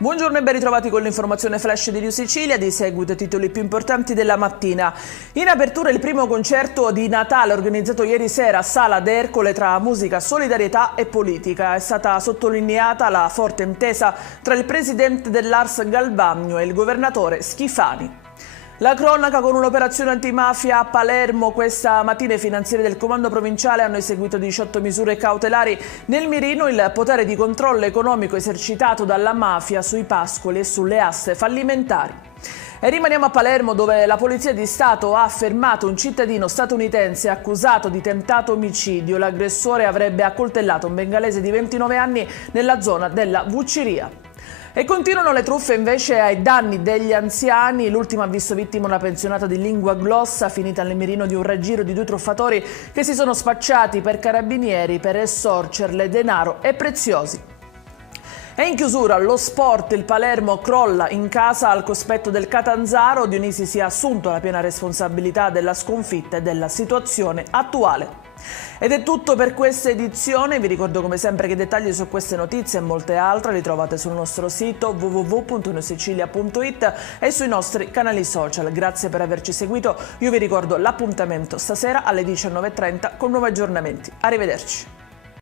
Buongiorno e ben ritrovati con l'informazione flash di New Sicilia. Di seguito i titoli più importanti della mattina. In apertura il primo concerto di Natale organizzato ieri sera a Sala d'Ercole tra musica, solidarietà e politica. È stata sottolineata la forte intesa tra il presidente dell'Ars Galvagno e il governatore Schifani. La cronaca con un'operazione antimafia a Palermo. Questa mattina i finanzieri del comando provinciale hanno eseguito 18 misure cautelari. Nel mirino il potere di controllo economico esercitato dalla mafia sui pascoli e sulle aste fallimentari. E rimaniamo a Palermo, dove la Polizia di Stato ha fermato un cittadino statunitense accusato di tentato omicidio. L'aggressore avrebbe accoltellato un bengalese di 29 anni nella zona della Vucciria. E continuano le truffe invece ai danni degli anziani. L'ultimo ha visto vittima una pensionata di lingua glossa finita nel mirino di un raggiro di due truffatori che si sono spacciati per carabinieri per estorcerle denaro e preziosi. E in chiusura, lo sport, il Palermo crolla in casa al cospetto del Catanzaro. Dionisi si è assunto la piena responsabilità della sconfitta e della situazione attuale. Ed è tutto per questa edizione. Vi ricordo come sempre che i dettagli su queste notizie e molte altre li trovate sul nostro sito www.newsicilia.it e sui nostri canali social. Grazie per averci seguito. Io vi ricordo l'appuntamento stasera alle 19:30 con nuovi aggiornamenti. Arrivederci.